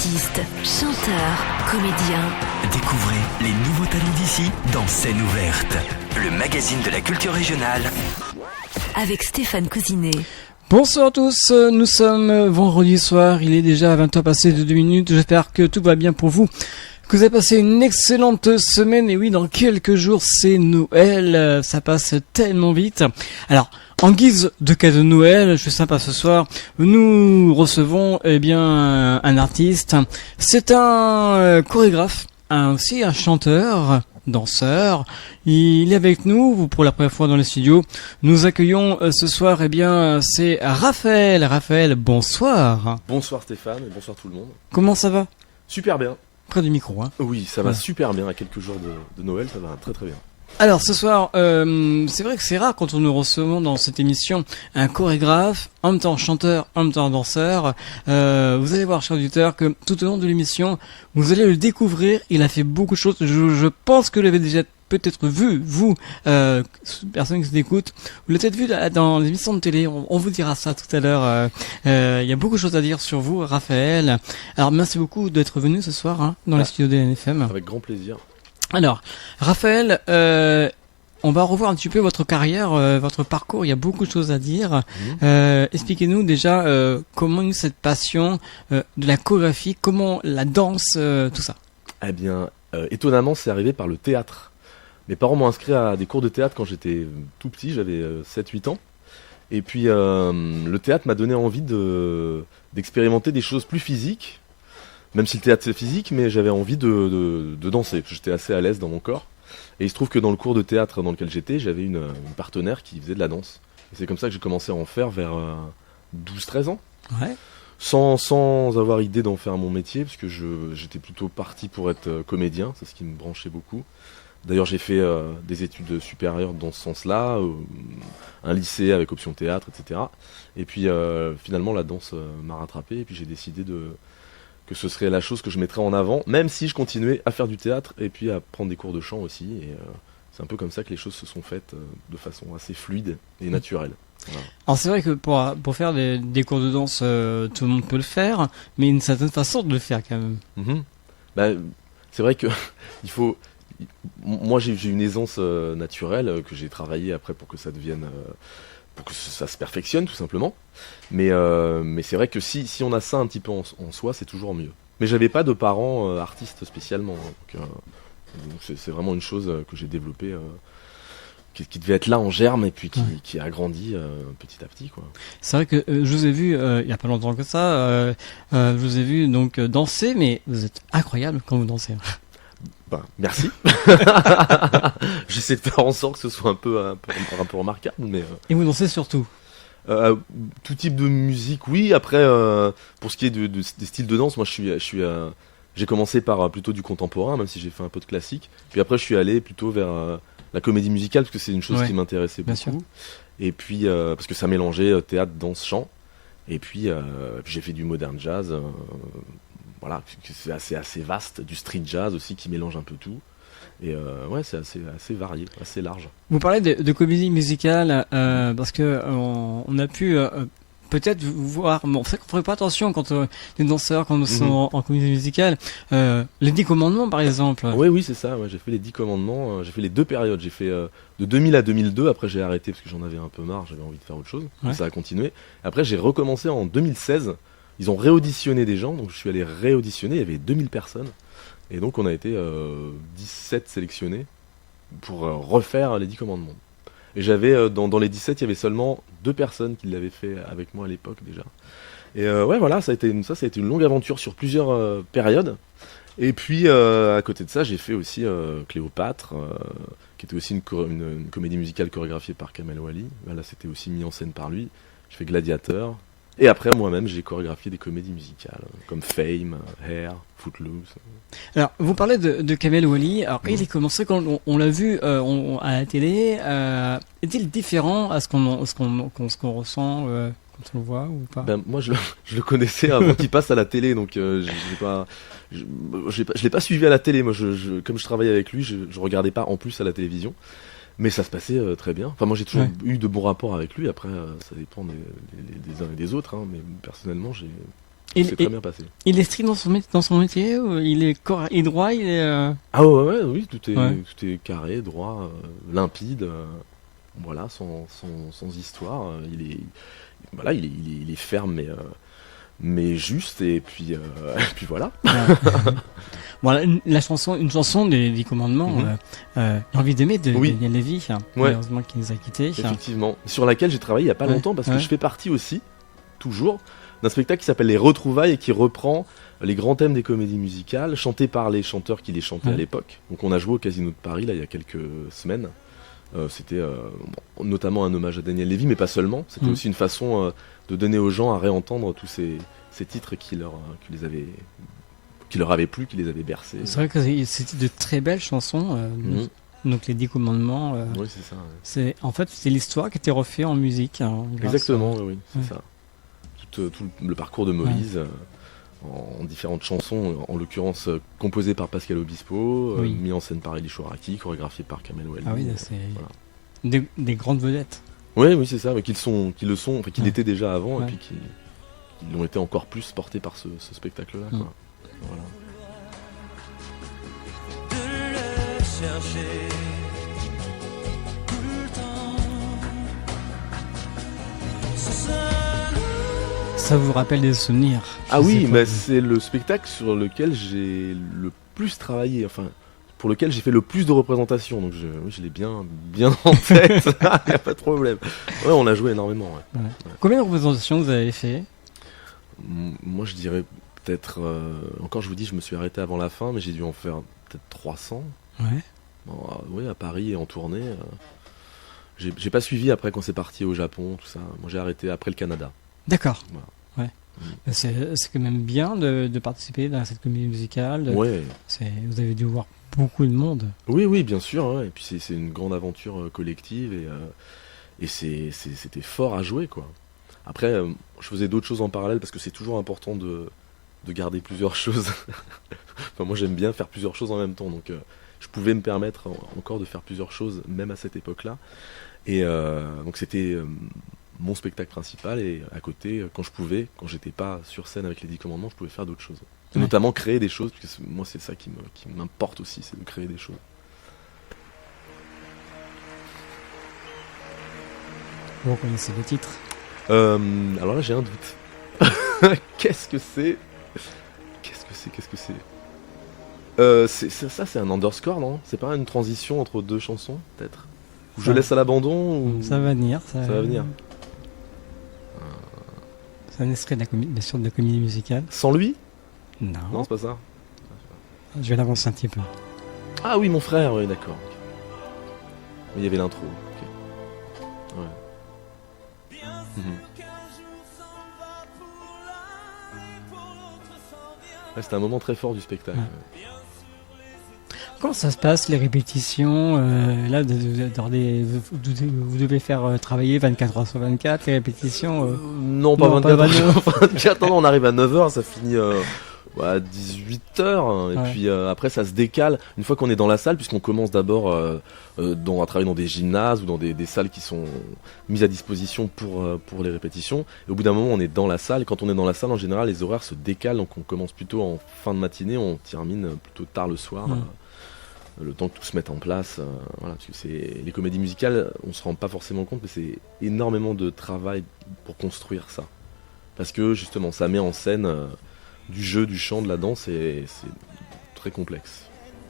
Artistes, chanteurs, comédiens. Découvrez les nouveaux talents d'ici dans Scène ouverte, le magazine de la culture régionale. Avec Stéphane Cousinet. Bonsoir à tous, nous sommes vendredi soir, il est déjà 20h passé de 2 minutes, j'espère que tout va bien pour vous. Que vous avez passé une excellente semaine, et oui, dans quelques jours c'est Noël, ça passe tellement vite. Alors, en guise de cadeau de Noël, je suis sympa ce soir, nous recevons un artiste. C'est un chorégraphe, aussi un chanteur, danseur. Il est avec nous pour la première fois dans les studios. Nous accueillons ce soir, c'est Raphaël. Raphaël, bonsoir. Bonsoir Stéphane et bonsoir tout le monde. Comment ça va ? Super bien. Près du micro, hein. Oui, ça va super bien. À quelques jours de Noël, ça va très très bien. Alors ce soir, c'est vrai que c'est rare quand nous recevons dans cette émission un chorégraphe, en même temps chanteur, en même temps danseur. Vous allez voir, chers auditeurs, que tout au long de l'émission, vous allez le découvrir. Il a fait beaucoup de choses. Je pense que vous l'avez déjà peut-être vu, vous, personnes qui s'écoutent. Vous l'avez peut-être vu dans les émissions de télé. On vous dira ça tout à l'heure. Il y a beaucoup de choses à dire sur vous, Raphaël. Alors merci beaucoup d'être venu ce soir dans les studios de LNFM. Avec grand plaisir. Alors, Raphaël, on va revoir un petit peu votre carrière, votre parcours. Il y a beaucoup de choses à dire. Expliquez-nous déjà comment est cette passion de la chorégraphie, comment la danse, tout ça. Eh bien, étonnamment, c'est arrivé par le théâtre. Mes parents m'ont inscrit à des cours de théâtre quand j'étais tout petit, j'avais 7-8 ans. Et puis, le théâtre m'a donné envie d'expérimenter des choses plus physiques. Même si le théâtre c'est physique, mais j'avais envie de danser, parce que j'étais assez à l'aise dans mon corps. Et il se trouve que dans le cours de théâtre dans lequel j'étais, j'avais une partenaire qui faisait de la danse. Et c'est comme ça que j'ai commencé à en faire vers 12-13 ans. Ouais. Sans avoir idée d'en faire mon métier, parce que j'étais plutôt parti pour être comédien, c'est ce qui me branchait beaucoup. D'ailleurs j'ai fait des études supérieures dans ce sens-là, un lycée avec option théâtre, etc. Et puis finalement la danse m'a rattrapé, et puis j'ai décidé que ce serait la chose que je mettrais en avant, même si je continuais à faire du théâtre et puis à prendre des cours de chant aussi. Et c'est un peu comme ça que les choses se sont faites de façon assez fluide et naturelle. Voilà. Alors c'est vrai que pour faire des cours de danse, tout le monde peut le faire, mais il y a une certaine façon de le faire quand même. C'est vrai que il faut... Moi j'ai une aisance naturelle que j'ai travaillé après pour que ça devienne... pour que ça se perfectionne tout simplement. Mais c'est vrai que si on a ça un petit peu en soi, c'est toujours mieux. Mais j'avais pas de parents artistes spécialement. Donc c'est vraiment une chose que j'ai développée, qui devait être là en germe et puis qui a grandi petit à petit, quoi. C'est vrai que je vous ai vu il y a pas longtemps que ça. Je vous ai vu donc danser, mais vous êtes incroyable quand vous dansez. Merci. J'essaie de faire en sorte que ce soit un peu remarquable, mais. Et vous dansez surtout. Tout type de musique, oui. Après, pour ce qui est des styles de danse, moi, j'ai commencé par plutôt du contemporain, même si j'ai fait un peu de classique. Puis après, je suis allé plutôt vers la comédie musicale, parce que c'est une chose qui m'intéressait beaucoup. Sûr. Et puis, parce que ça mélangeait théâtre, danse, chant. Et puis j'ai fait du modern jazz. Voilà, c'est assez vaste, du street jazz aussi qui mélange un peu tout. Et c'est assez varié, assez large. Vous parlez de comédie musicale parce que on a pu peut-être voir. Bon, c'est vrai qu'on ferait pas attention quand les danseurs, quand nous sommes en comédie musicale. Les 10 commandements, par exemple. Oui, c'est ça. Ouais, j'ai fait les 10 commandements. J'ai fait les 2 périodes. J'ai fait de 2000 à 2002. Après, j'ai arrêté parce que j'en avais un peu marre. J'avais envie de faire autre chose. Ouais. Ça a continué. Après, j'ai recommencé en 2016. Ils ont réauditionné des gens, donc je suis allé réauditionner. Il y avait 2000 personnes. Et donc on a été 17 sélectionnés pour refaire les 10 commandements. Et j'avais dans les 17, il y avait seulement 2 personnes qui l'avaient fait avec moi à l'époque déjà. Et voilà, ça a été une longue aventure sur plusieurs périodes. Et puis à côté de ça, j'ai fait aussi Cléopâtre, qui était aussi une comédie musicale chorégraphiée par Kamel Ouali. Là, c'était aussi mis en scène par lui. J'ai fait Gladiateur. Et après, moi-même, j'ai chorégraphié des comédies musicales, comme Fame, Hair, Footloose. Alors, vous parlez de Kamel Ouali. Alors, il est commencé quand on l'a vu à la télé. Est-il différent à ce qu'on ressent quand on le voit ou pas ? Moi, je le connaissais avant qu'il passe à la télé, donc je l'ai pas suivi à la télé. Moi, comme je travaillais avec lui, je regardais pas en plus à la télévision. Mais ça se passait très bien. Enfin, moi, j'ai toujours eu de bons rapports avec lui. Après, ça dépend des uns et des autres. Hein. Mais personnellement, Il, C'est très bien passé. il est strict dans son métier ou il est droit, il est... Ah oui, tout Ouais. tout est carré, droit, limpide, voilà, sans histoire. Il est ferme, mais juste, et puis, et puis voilà. Voilà, une chanson des 10 commandements, Mhm. J'ai envie d'aimer de Oui. Daniel Lévy, Ouais. malheureusement qui nous a quittés. Effectivement, sur laquelle j'ai travaillé il y a pas Ouais, longtemps, parce ouais. que je fais partie aussi, toujours, d'un spectacle qui s'appelle Les Retrouvailles et qui reprend les grands thèmes des comédies musicales, chantés par les chanteurs qui les chantaient Ouais. à l'époque. Donc on a joué au Casino de Paris, là, il y a quelques semaines. C'était notamment un hommage à Daniel Lévy, mais pas seulement. C'était Mhm. aussi une façon de donner aux gens à réentendre tous ces titres qui leur avaient plu, qui les avaient bercés. C'est vrai que c'était de très belles chansons, Mhm. donc les 10 commandements. Oui, c'est ça. Ouais. En fait, c'est l'histoire qui était refaite en musique. Grâce Exactement, oui, c'est Ouais. ça. Tout le parcours de Moïse en différentes chansons, en l'occurrence composées par Pascal Obispo, Oui. mis en scène par Elie Chouaraki, chorégraphié par Kamel Ouali. Ah oui, c'est Voilà. des grandes vedettes. Oui, c'est ça, mais qu'ils Ouais. l'étaient déjà avant, Ouais. et puis qui l'ont été encore plus portés par ce spectacle-là. Mm. Quoi. Voilà. de le chercher tout le temps. Ce seul Ça vous rappelle des souvenirs? Ah Je oui, sais pas. mais c'est le spectacle sur lequel j'ai le plus travaillé, enfin, pour lequel j'ai fait le plus de représentations, donc oui, je l'ai bien en tête, il n'y a pas de problème. Ouais, on a joué énormément. Ouais. Combien de représentations vous avez fait? Moi, je dirais peut-être, encore je vous dis, je me suis arrêté avant la fin, mais j'ai dû en faire peut-être 300. Ouais. Bon, oui, à Paris et en tournée. J'ai pas suivi après quand c'est parti au Japon, tout ça. Moi, j'ai arrêté après le Canada. D'accord. Voilà. Ouais. C'est quand même bien de participer dans cette comédie musicale. Ouais. Vous avez dû voir beaucoup de monde. Oui, bien sûr. Ouais. Et puis c'est une grande aventure collective et c'était fort à jouer, quoi. Après, je faisais d'autres choses en parallèle parce que c'est toujours important de garder plusieurs choses. Enfin, moi, j'aime bien faire plusieurs choses en même temps, donc je pouvais me permettre encore de faire plusieurs choses, même à cette époque-là. Et donc c'était mon spectacle principal, et à côté, quand je pouvais, quand j'étais pas sur scène avec les 10 commandements, je pouvais faire d'autres choses. Et Ouais. notamment créer des choses, parce que moi c'est ça qui m'importe aussi, c'est de créer des choses. Vous reconnaissez le titre? Alors là j'ai un doute. Qu'est-ce que c'est? Ça c'est un underscore, non? C'est pas une transition entre deux chansons, peut-être? Ou je Ça- laisse à l'abandon ou... Ça va venir. Ça va venir. C'est un extrait bien sûr de la comédie musicale. Sans lui? Non. Non, c'est pas ça. Je vais l'avancer un petit peu. Ah oui, mon frère, oui, d'accord. Ok. Oui, il y avait l'intro. Ok. Ouais. Mhm. Ouais, c'était un moment très fort du spectacle. Ouais. Comment ça se passe, les répétitions? Là, vous devez faire travailler 24 heures sur 24, les répétitions. Non, pas Non, 24 pas heures. 24, non, on arrive à 9h, ça finit à 18h. Et Ouais. puis après, ça se décale. Une fois qu'on est dans la salle, puisqu'on commence d'abord à travailler dans des gymnases ou dans des salles qui sont mises à disposition pour les répétitions. Et au bout d'un moment, on est dans la salle. Quand on est dans la salle, en général, les horaires se décalent. Donc on commence plutôt en fin de matinée, on termine plutôt tard le soir. Ouais. Le temps que tout se mette en place, voilà, parce que les comédies musicales, on se rend pas forcément compte, mais c'est énormément de travail pour construire ça, parce que justement, ça met en scène du jeu, du chant, de la danse, et c'est très complexe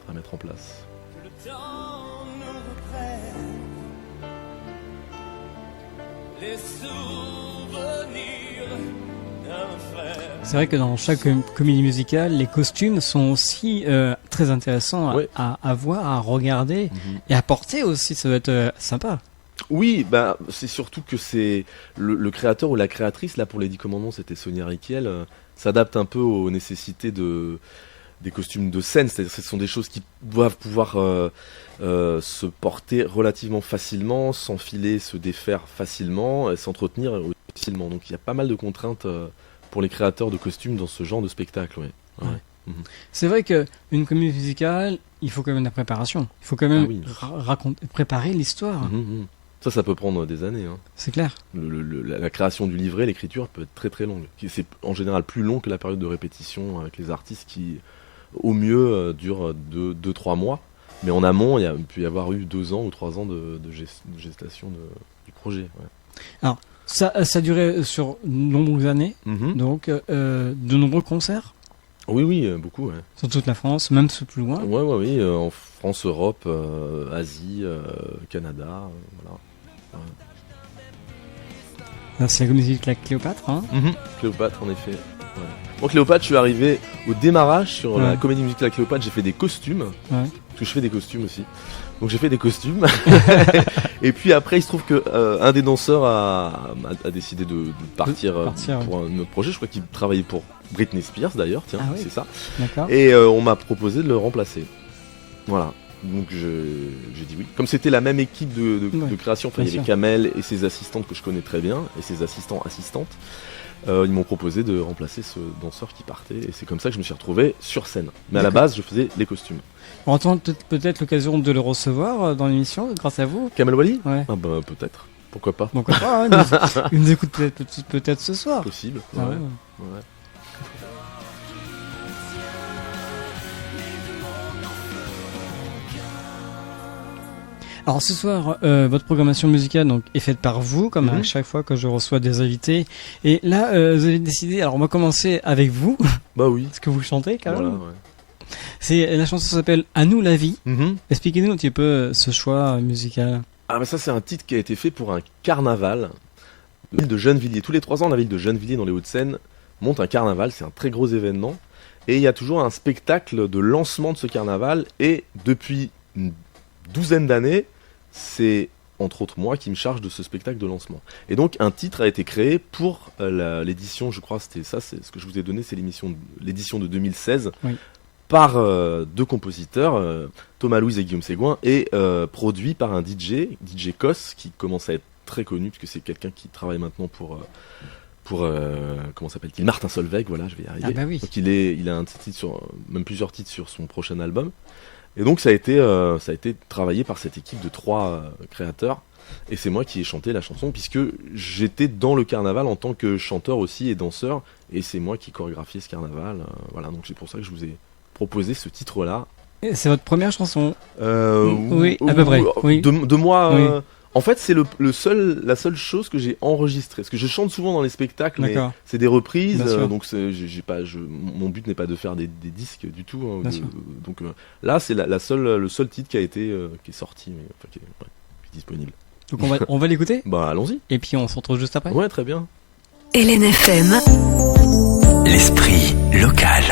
à mettre en place. le temps nous reprenne les souvenirs d'un frère. C'est vrai que dans chaque comédie musicale, les costumes sont aussi très intéressants Ouais. à voir, à regarder et à porter aussi. Ça doit être sympa. Oui, bah, c'est surtout que c'est le créateur ou la créatrice, là pour les 10 commandements, c'était Sonia Rykiel, s'adapte un peu aux nécessités des costumes de scène. C'est-à-dire que ce sont des choses qui doivent pouvoir se porter relativement facilement, s'enfiler, se défaire facilement, et s'entretenir facilement. Donc il y a pas mal de contraintes pour les créateurs de costumes dans ce genre de spectacle. Ouais. Ouais. C'est vrai qu'une comédie musicale, il faut quand même de la préparation. Il faut quand même Ah oui. préparer l'histoire. Mhm, mhm. Ça peut prendre des années. Hein. C'est clair. La création du livret, l'écriture peut être très très longue. C'est en général plus long que la période de répétition avec les artistes qui, au mieux, dure 2-3 mois. Mais en amont, il peut y avoir eu 2 ans ou 3 ans de gestation du projet. Ouais. Alors, ça a duré sur de nombreuses années, donc de nombreux concerts Oui, beaucoup. Ouais. sur toute la France, même plus loin. Oui, en France, Europe, Asie, Canada, voilà. Ouais. Là, c'est la musique de la Cléopâtre. Hein. Cléopâtre, en effet. Ouais. Bon, Cléopâtre, je suis arrivé au démarrage sur la comédie musicale Cléopâtre. J'ai fait des costumes, parce que je fais des costumes aussi. Donc j'ai fait des costumes. Et puis après, il se trouve que un des danseurs a décidé de partir pour un autre projet. Je crois qu'il travaillait pour Britney Spears d'ailleurs. Tiens, c'est ça. D'accord. Et on m'a proposé de le remplacer. Voilà. Donc j'ai dit oui. Comme c'était la même équipe de création, il y avait Kamel et ses assistantes que je connais très bien, et ses assistantes. Ils m'ont proposé de remplacer ce danseur qui partait, et c'est comme ça que je me suis retrouvé sur scène. Mais à la base, je faisais les costumes. On attend peut-être l'occasion de le recevoir dans l'émission, grâce à vous. Kamel Wally ? Ouais. Ah bah peut-être. Pourquoi pas ? Pourquoi pas, hein, il nous écoute peut-être ce soir. Possible. Ah ouais. Alors ce soir, votre programmation musicale donc, est faite par vous, comme à chaque fois que je reçois des invités. Et là, vous avez décidé, alors on va commencer avec vous. Bah oui. Ce que vous chantez quand même. Voilà, ouais. La chanson s'appelle À nous la vie. Expliquez-nous un petit peu ce choix musical. Ah bah ça c'est un titre qui a été fait pour un carnaval. La ville de Gennevilliers. Tous les 3 ans, la ville de Gennevilliers dans les Hauts-de-Seine monte un carnaval, c'est un très gros événement. Et il y a toujours un spectacle de lancement de ce carnaval. Et depuis une douzaine d'années, c'est entre autres moi qui me charge de ce spectacle de lancement. Et donc un titre a été créé pour l'édition, je crois c'était ça, c'est ce que je vous ai donné, c'est l'édition de 2016, par 2 compositeurs, Thomas Louise et Guillaume Ségouin, et produit par un DJ Kos, qui commence à être très connu, puisque c'est quelqu'un qui travaille maintenant pour comment s'appelle-t-il, Martin Solveig, voilà, je vais y arriver. Ah bah oui. Donc il a un titre même plusieurs titres sur son prochain album. Et donc ça a été travaillé par cette équipe de 3 créateurs, et c'est moi qui ai chanté la chanson, puisque j'étais dans le carnaval en tant que chanteur aussi et danseur, et c'est moi qui chorégraphiais ce carnaval. Voilà, donc c'est pour ça que je vous ai proposé ce titre-là. Et c'est votre première chanson. Oui, à peu près. Oui. De moi. Oui. En fait, c'est la seule chose que j'ai enregistrée. Parce que je chante souvent dans les spectacles, mais c'est des reprises. Donc mon but n'est pas de faire des disques du tout. Hein, donc là, c'est le seul titre qui est sorti, mais qui est disponible. Donc on va l'écouter. Bah allons-y. Et puis on se retrouve juste après. Ouais, très bien. Hélène FM. L'esprit local.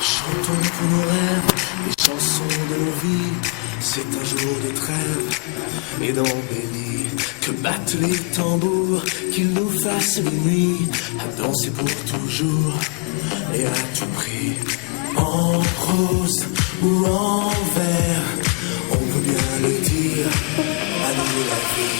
Chantons pour nos rêves, les chansons de nos vies. C'est un jour de trêve et d'embellie. Que battent les tambours, qu'ils nous fassent les nuits à danser pour toujours et à tout prix. En prose ou en vers, on peut bien le dire, à nous la vie.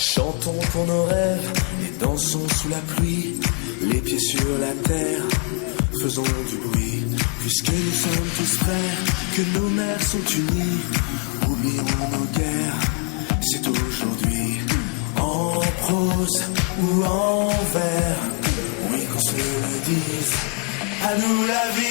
Chantons pour nos rêves et dansons sous la pluie, les pieds sur la terre, faisons du bruit, puisque nous sommes tous frères, que nos mères sont unies, oublions nos guerres, c'est aujourd'hui, en prose ou en vers, oui qu'on se le dise, à nous la vie.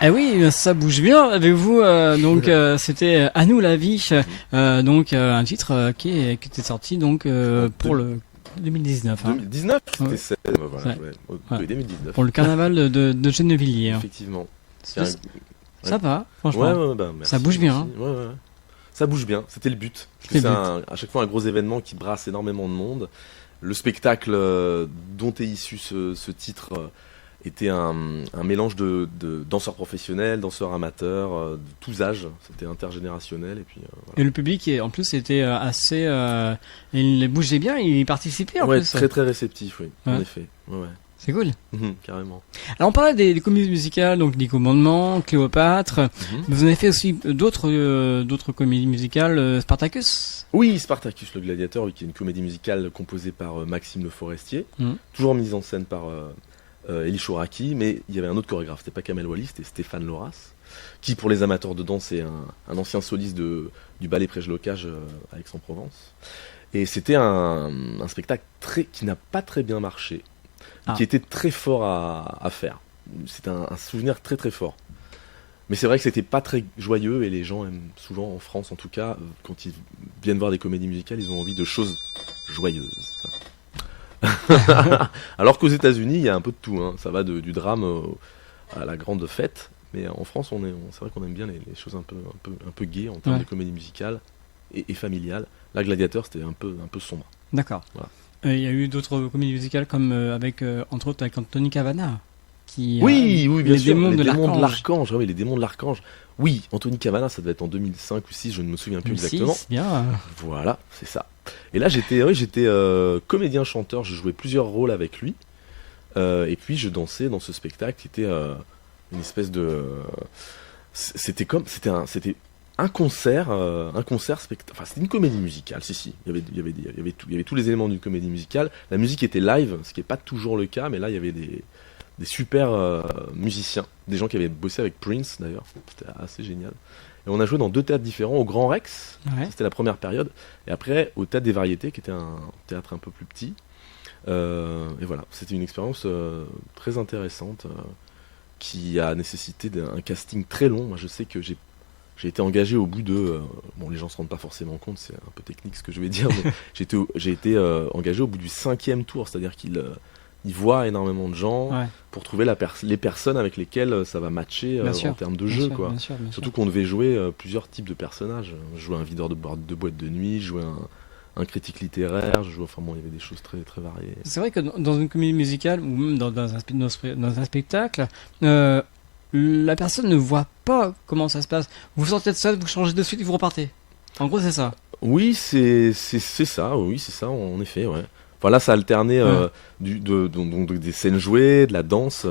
Eh oui, ça bouge bien avec vous. Donc c'était À nous la vie, donc un titre qui était sorti donc pour le 2019. 2019, Ouais. c'était voilà, Ouais. 2019. Pour le carnaval de Gennevilliers. Effectivement. Ça va, franchement. Ouais, bah, merci, Ça bouge bien, merci. Ouais. Ça bouge bien, c'était le but. Parce que C'est le à chaque fois un gros événement qui brasse énormément de monde. Le spectacle dont est issu ce titre était un mélange de danseurs professionnels, danseurs amateurs, de tous âges. C'était intergénérationnel. Et puis, voilà. Et le public, en plus, était assez... il bougeait bien, il participait en Ouais, plus. très très réceptif, oui, en Ouais. effet. Ouais. C'est cool. Carrément. Alors on parlait des comédies musicales, donc des Commandements, Cléopâtre. Vous en avez fait aussi d'autres comédies musicales, Spartacus. Oui, Spartacus le gladiateur, oui, qui est une comédie musicale composée par Maxime Le Forestier, toujours mise en scène par Elie Chouraki, mais il y avait un autre chorégraphe, c'était pas Kamel Wally, c'était Stéphane Loras, qui pour les amateurs de danse est un ancien soliste du ballet Prège-Locage à Aix-en-Provence. Et c'était un spectacle qui n'a pas très bien marché, qui était très fort à faire. C'était un souvenir très très fort. Mais c'est vrai que c'était pas très joyeux et les gens aiment souvent, en France en tout cas, quand ils viennent voir des comédies musicales, ils ont envie de choses joyeuses. Alors qu'aux États-Unis, il y a un peu de tout. Hein. Ça va du drame à la grande fête. Mais en France, c'est vrai qu'on aime bien les choses un peu gaies en termes de comédie musicale et familiale. Là, Gladiateur, c'était un peu sombre. D'accord. Voilà. Il y a eu d'autres comédies musicales comme entre autres avec Anthony Cavana. Oui, bien les sûr. Démons de les démons de l'Archange. l'archange. Oui, les démons de l'archange. Oui, Anthony Cavana, ça devait être en 2005 ou 2006, je ne me souviens plus exactement. Bien. Voilà, c'est ça. Et là, j'étais comédien-chanteur, je jouais plusieurs rôles avec lui. Et puis, je dansais dans ce spectacle qui était une espèce de... C'était un concert spectacle. Enfin, c'était une comédie musicale, si. Il y avait tous les éléments d'une comédie musicale. La musique était live, ce qui n'est pas toujours le cas, mais là, il y avait des super musiciens, des gens qui avaient bossé avec Prince d'ailleurs, c'était assez génial. Et on a joué dans 2 théâtres différents, au Grand Rex, ça, c'était la première période, et après au Théâtre des Variétés, qui était un théâtre un peu plus petit. Et voilà, c'était une expérience très intéressante, qui a nécessité un casting très long. Moi, je sais que j'ai été engagé au bout de... bon, les gens se rendent pas forcément compte, c'est un peu technique ce que je vais dire, mais j'ai été engagé au bout du 5e tour, c'est-à-dire qu'il voit énormément de gens pour trouver les personnes avec lesquelles ça va matcher en termes de jeu. Bien sûr. Surtout qu'on devait jouer plusieurs types de personnages. Je jouais un videur de boîte de nuit, je jouais un critique littéraire, il y avait des choses très, très variées. C'est vrai que dans une comédie musicale, ou même dans un spectacle, la personne ne voit pas comment ça se passe. Vous sortez de ça, vous changez de suite et vous repartez. En gros, c'est ça. Oui, c'est ça, en effet, ouais. Enfin là, ça alternait donc des scènes jouées, de la danse,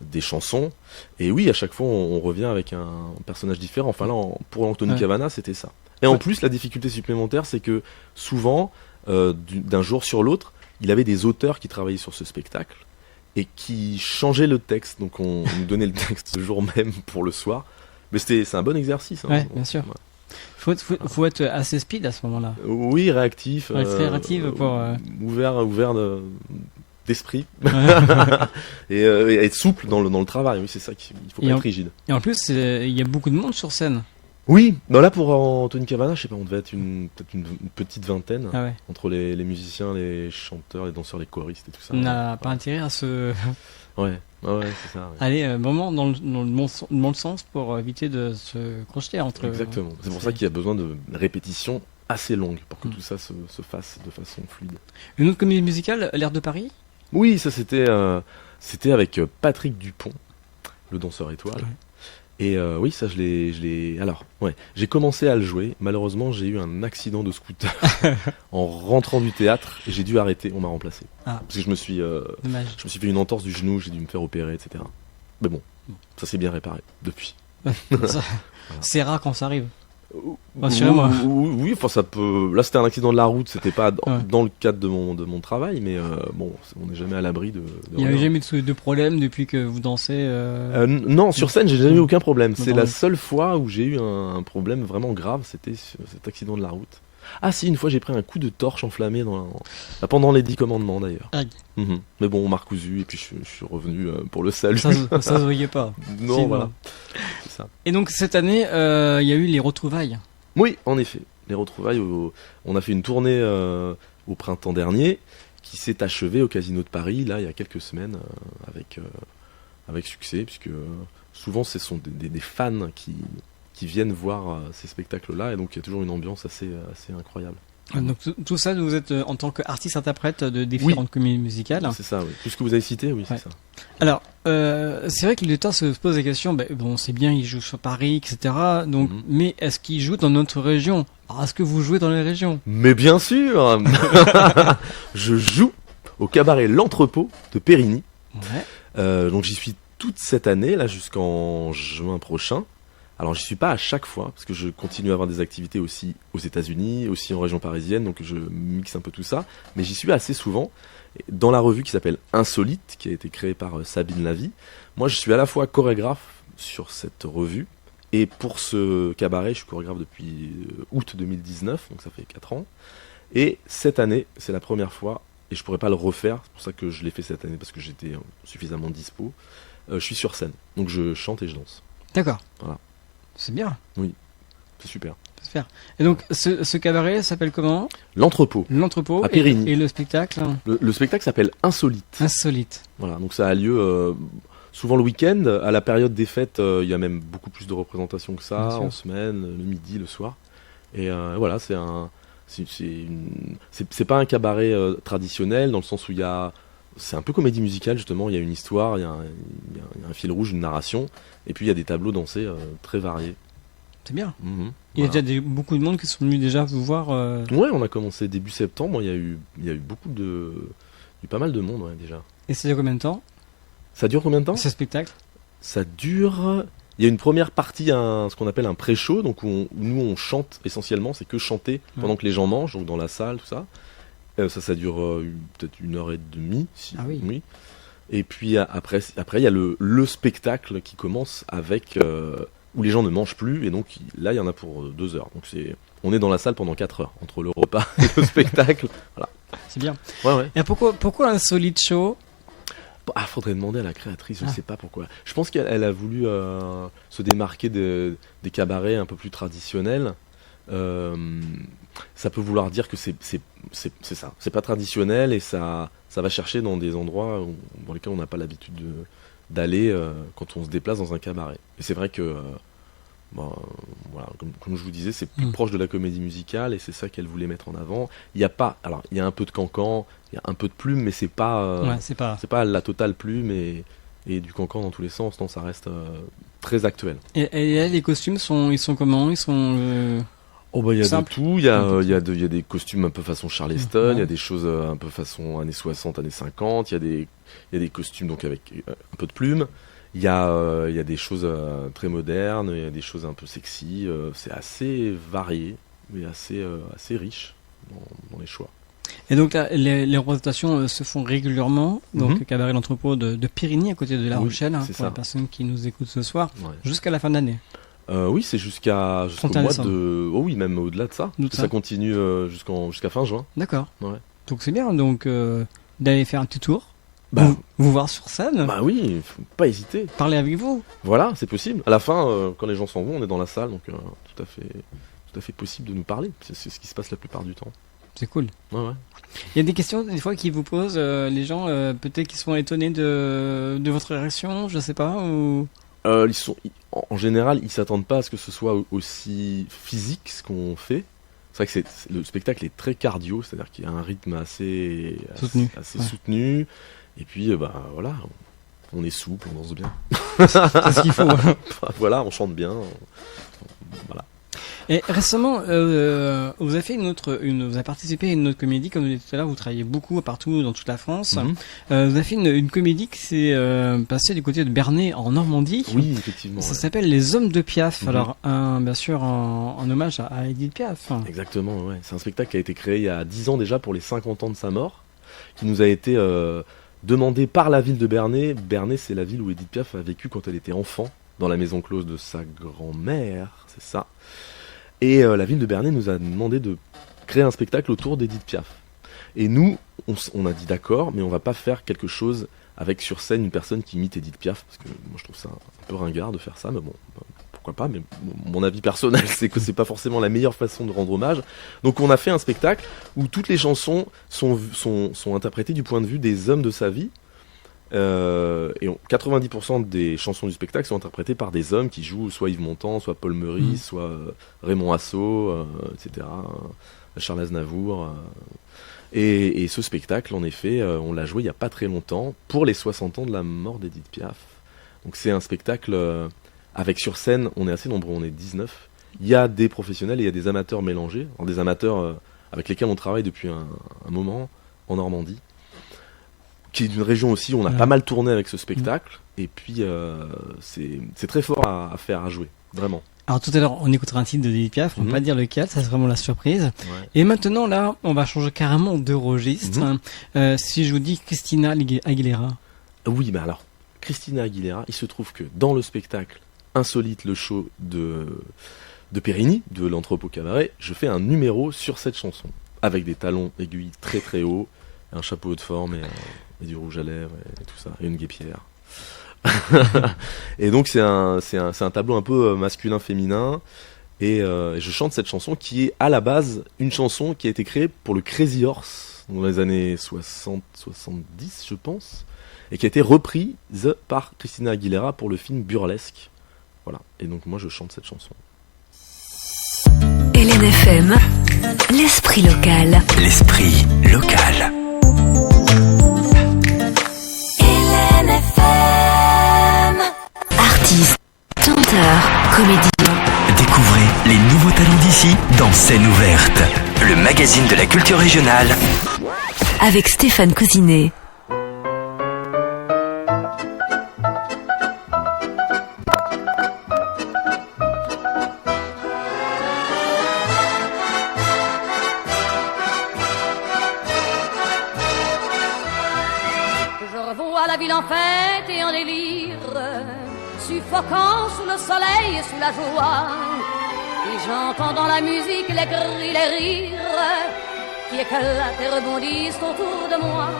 des chansons. Et oui, à chaque fois, on revient avec un personnage différent. Enfin là, pour Anthony Cavana, c'était ça. Et en plus, la difficulté supplémentaire, c'est que souvent, d'un jour sur l'autre, il avait des auteurs qui travaillaient sur ce spectacle et qui changeaient le texte. Donc on nous donnait le texte le jour même pour le soir. Mais c'est un bon exercice. Ouais, bien sûr. Faut être assez speed à ce moment-là. Oui, réactif. Très réactif pour... ouvert d'esprit et être souple dans le travail. Oui, c'est ça qu'il faut pas être rigide. Et en plus, il y a beaucoup de monde sur scène. Oui, bah là pour Anthony Cavana, je sais pas, on devait être peut-être une petite vingtaine Ah ouais. entre les musiciens, les chanteurs, les danseurs, les choristes et tout ça. On n'a pas intérêt à se Ouais, c'est ça. Ouais. aller vraiment dans le bon sens pour éviter de se crocheter entre. Exactement. C'est pour ça qu'il y a besoin de répétitions assez longues pour que tout ça se fasse de façon fluide. Une autre comédie musicale, L'Air de Paris. Oui, ça c'était avec Patrick Dupont, le danseur étoile. Ouais. Et oui, ça je l'ai. Alors, ouais, j'ai commencé à le jouer. Malheureusement, j'ai eu un accident de scooter en rentrant du théâtre et j'ai dû arrêter. On m'a remplacé Ah. parce que je me suis fait une entorse du genou, j'ai dû me faire opérer, etc. Mais bon, ça s'est bien réparé depuis. Ça, c'est rare quand ça arrive. Rassurez-moi. Oui, enfin ça peut. Là, c'était un accident de la route. C'était pas Ouais. dans le cadre de mon travail, mais bon, on n'est jamais à l'abri de. Il n'y avait rien. jamais de problème depuis que vous dansez. Non, sur scène, j'ai jamais eu aucun problème. Non, C'est non. la seule fois où j'ai eu un problème vraiment grave, c'était cet accident de la route. Ah si, une fois j'ai pris un coup de torche enflammé pendant les 10 commandements d'ailleurs. Aïe. Mais bon, on m'a recousu et puis je suis revenu pour le salut. Ça se voyait pas. Non, Sinon. voilà. C'est ça. Et donc cette année, il y a eu les retrouvailles. Oui, en effet. Les retrouvailles, on a fait une tournée au printemps dernier qui s'est achevée au Casino de Paris, là, il y a quelques semaines, avec succès, puisque souvent ce sont des fans qui viennent voir ces spectacles-là, et donc il y a toujours une ambiance assez incroyable. Donc tout ça, vous êtes en tant qu'artiste-interprète de différentes comédies musicales. C'est ça, oui. Tout ce que vous avez cité, oui, Ouais. c'est ça. Alors, c'est vrai que le temps se pose la question, bon, c'est bien, ils jouent sur Paris, etc. Donc, mais est-ce qu'ils jouent dans notre région? Alors, est-ce que vous jouez dans les régions? Mais bien sûr Je joue au cabaret L'Entrepôt de Périgny. Ouais. Donc j'y suis toute cette année, là, jusqu'en juin prochain. Alors j'y suis pas à chaque fois, parce que je continue à avoir des activités aussi aux États-Unis, aussi en région parisienne, donc je mixe un peu tout ça. Mais j'y suis assez souvent, dans la revue qui s'appelle Insolite, qui a été créée par Sabine Lavie. Moi je suis à la fois chorégraphe sur cette revue, et pour ce cabaret, je suis chorégraphe depuis août 2019, donc ça fait 4 ans. Et cette année, c'est la première fois, et je pourrais pas le refaire, c'est pour ça que je l'ai fait cette année, parce que j'étais suffisamment dispo. Je suis sur scène, donc je chante et je danse. D'accord. Voilà. C'est bien. C'est super. C'est faire. Et donc, ce cabaret s'appelle comment? L'Entrepôt, L'Entrepôt. à Périgny. Et le spectacle? Le spectacle s'appelle Insolite. Insolite. Voilà, donc ça a lieu souvent le week-end. À la période des fêtes, il y a même beaucoup plus de représentations que ça, Bien sûr. en semaine, le midi, le soir. Et voilà, c'est pas un cabaret traditionnel, dans le sens où c'est un peu comédie musicale justement, il y a une histoire, il y a un fil rouge, une narration, et puis il y a des tableaux dansés très variés. C'est bien. Voilà. Il y a déjà beaucoup de monde qui sont venus déjà vous voir. Ouais, on a commencé début septembre, il y a eu pas mal de monde ouais, déjà. Et c'est il y a combien de temps, Ça dure combien de temps? ce spectacle? Ça dure. Il y a une première partie, ce qu'on appelle un pré-show, donc où nous on chante essentiellement, c'est que chanter pendant que les gens mangent, donc dans la salle, tout ça. Ça dure peut-être 1h30. Ah oui. Et puis après il y a le spectacle qui commence avec où les gens ne mangent plus, et donc là il y en a pour 2 heures. Donc on est dans la salle pendant 4 heures entre le repas et le spectacle. Voilà. C'est bien. Ouais. Et pourquoi Insolite Show? Ah, faudrait demander à la créatrice, je ne sais pas pourquoi. Je pense qu'elle a voulu se démarquer des cabarets un peu plus traditionnels. Ça peut vouloir dire que c'est ça. C'est pas traditionnel et ça va chercher dans des endroits dans lesquels on n'a pas l'habitude d'aller quand on se déplace dans un cabaret. Et c'est vrai que, voilà, comme je vous disais, c'est plus proche de la comédie musicale et c'est ça qu'elle voulait mettre en avant. Il y a un peu de cancan, il y a un peu de plume, mais c'est pas, C'est pas. c'est pas la totale plume et du cancan dans tous les sens. Non, ça reste très actuel. Et là, les costumes ils sont comment? Ils sont. Oh bah il y a de Simple. tout, il y a des costumes un peu façon Charleston, il y Ouais. a des choses un peu façon années 60, années 50, il y a des costumes donc avec un peu de plumes, il y a des choses très modernes, il y a des choses un peu sexy, c'est assez varié, mais assez riche dans les choix. Et donc là, les représentations se font régulièrement. Donc Mhm. le cabaret L'Entrepôt de Périgny à côté de La Oui, Rochelle, c'est pour ça. les personnes qui nous écoutent ce soir, Ouais. jusqu'à la fin de l'année. Oui, c'est jusqu'au 31 mois décembre. de... Oh oui, même au-delà de ça, Au-delà de ça ça. continue jusqu'à fin juin. D'accord. Ouais. Donc c'est bien. Donc d'aller faire un petit tour vous voir sur scène, Bah oui, faut pas hésiter. parler avec vous. Voilà, c'est possible. À la fin, quand les gens s'en vont, on est dans la salle, donc tout à fait possible de nous parler. C'est ce qui se passe la plupart du temps. C'est cool. Ouais. Il y a des questions des fois qui vous posent, les gens peut-être qui sont étonnés de votre réaction, je sais pas, ou... En général, ils s'attendent pas à ce que ce soit aussi physique ce qu'on fait. C'est vrai que le spectacle est très cardio, c'est-à-dire qu'il y a un rythme assez soutenu. Et puis, voilà, on est souple, on danse bien. C'est ce qu'il faut. Voilà, on chante bien. Voilà. Et récemment, vous avez fait vous avez participé à une autre comédie, comme vous l'avez dit tout à l'heure, vous travaillez beaucoup partout dans toute la France. Mhm. Vous avez fait une comédie qui s'est passée du côté de Bernay en Normandie. Oui, effectivement. Ça ouais. s'appelle Les Hommes de Piaf. Mhm. Alors, bien sûr, en hommage à Edith Piaf. Exactement, ouais. C'est un spectacle qui a été créé il y a 10 ans déjà pour les 50 ans de sa mort, qui nous a été demandé par la ville de Bernay. Bernay, c'est la ville où Edith Piaf a vécu quand elle était enfant, dans la maison close de sa grand-mère, c'est ça. Et la ville de Bernay nous a demandé de créer un spectacle autour d'Edith Piaf. Et nous, on a dit d'accord, mais on va pas faire quelque chose avec sur scène une personne qui imite Edith Piaf, parce que moi je trouve ça un peu ringard de faire ça, mais bon, pourquoi pas, mais mon avis personnel c'est que c'est pas forcément la meilleure façon de rendre hommage. Donc on a fait un spectacle où toutes les chansons sont interprétées du point de vue des hommes de sa vie. Et 90% des chansons du spectacle sont interprétées par des hommes qui jouent soit Yves Montand, soit Paul Meurice, soit Raymond Assau, etc., Charles Aznavour. Et ce spectacle, en effet, on l'a joué il n'y a pas très longtemps pour les 60 ans de la mort d'Edith Piaf. Donc c'est un spectacle avec sur scène, on est assez nombreux, on est 19. Il y a des professionnels et il y a des amateurs mélangés, des amateurs avec lesquels on travaille depuis un moment en Normandie, qui est d'une région aussi où on a pas mal tourné avec ce spectacle. Et puis c'est très fort à faire, à jouer, vraiment. Alors tout à l'heure, on écoutera un titre de Edith Piaf, on va pas dire lequel, ça c'est vraiment la surprise. Ouais. Et maintenant là, on va changer carrément de registre. Si je vous dis Christina Aguilera. Oui, mais alors, Christina Aguilera, il se trouve que dans le spectacle Insolite, le show de Périgny, de l'Entrepôt Cabaret, je fais un numéro sur cette chanson, avec des talons aiguilles très très hauts, un chapeau de forme et du rouge à lèvres et tout ça, et une guêpière. Et donc c'est un tableau un peu masculin-féminin, et je chante cette chanson qui est à la base une chanson qui a été créée pour le Crazy Horse dans les années 60-70 je pense, et qui a été reprise par Christina Aguilera pour le film Burlesque. Voilà, et donc moi je chante cette chanson. LNFM, l'esprit local. L'esprit local. Artistes, chanteurs, comédiens. Découvrez les nouveaux talents d'ici dans Scène ouverte, le magazine de la culture régionale. Avec Stéphane Cousinet. La ville en fête et en délire, suffocant sous le soleil et sous la joie. Et j'entends dans la musique les cris, les rires qui éclatent et rebondissent autour de moi.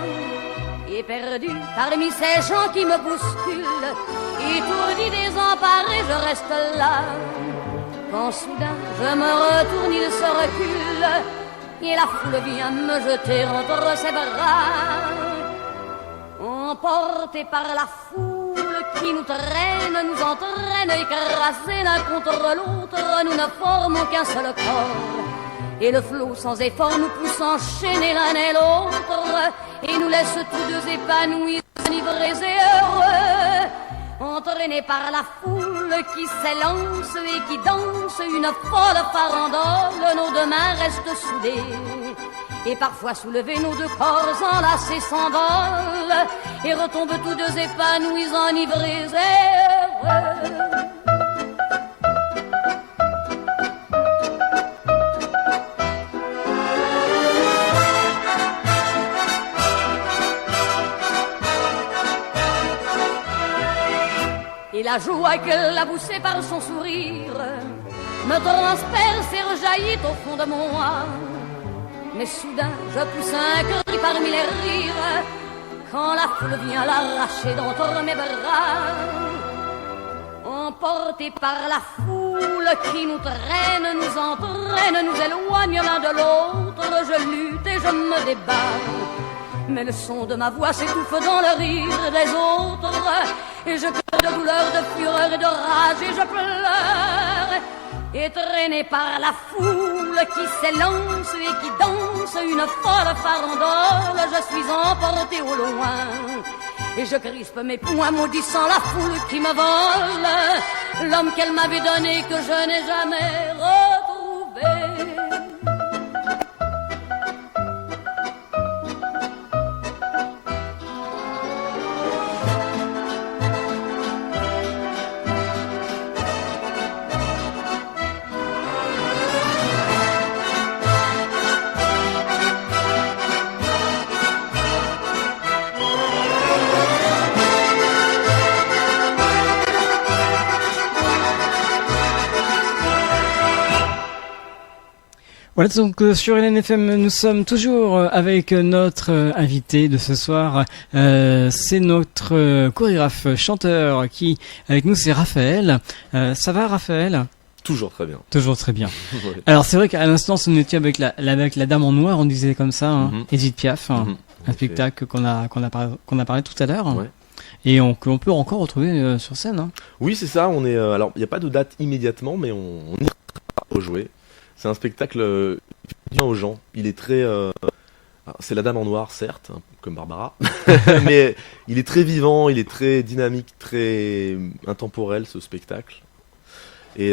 Et perdu parmi ces gens qui me bousculent, étourdi, désemparé, je reste là. Quand soudain je me retourne, il se recule et la foule vient me jeter entre ses bras. Emportés par la foule qui nous traîne, nous entraîne, écrasés l'un contre l'autre, nous ne formons qu'un seul corps. Et le flot sans effort nous pousse enchaîner l'un et l'autre, et nous laisse tous deux épanouis, enivrés et heureux. Entraînés par la foule qui s'élance et qui danse une folle farandole, nos deux mains restent soudées. Et parfois soulevés, nos deux corps enlacés s'envolent et retombent tous deux épanouis, enivrés et heureux. Et la joie qu'elle a poussée par son sourire me transperce et rejaillit au fond de moi. Mais soudain, je pousse un cri parmi les rires, quand la foule vient l'arracher d'entre mes bras. Emportés par la foule qui nous traîne, nous entraîne, nous éloigne l'un de l'autre, je lutte et je me débat. Mais le son de ma voix s'étouffe dans le rire des autres, et je pleure de douleur, de fureur et de rage, et je pleure. Et traîné par la foule qui s'élance et qui danse une folle farandole, je suis emporté au loin. Et je crispe mes poings maudissant la foule qui me vole l'homme qu'elle m'avait donné que je n'ai jamais retrouvé. Voilà, donc sur LNFM, nous sommes toujours avec notre invité de ce soir. C'est notre chorégraphe chanteur qui, avec nous, c'est Raphaël. Ça va, Raphaël ? Toujours très bien. Toujours très bien. Ouais. Alors c'est vrai qu'à l'instant, on était avec la Dame en Noir, on disait comme ça, hein, Edith Piaf, un spectacle qu'on a parlé tout à l'heure. Ouais. Et qu'on peut encore retrouver sur scène. Hein. Oui, c'est ça. On est. Alors, il n'y a pas de date immédiatement, mais on y rejouer. C'est un spectacle qui fait bien aux gens. Il est très. C'est la Dame en Noir, certes, hein, comme Barbara, mais il est très vivant, il est très dynamique, très intemporel ce spectacle. Et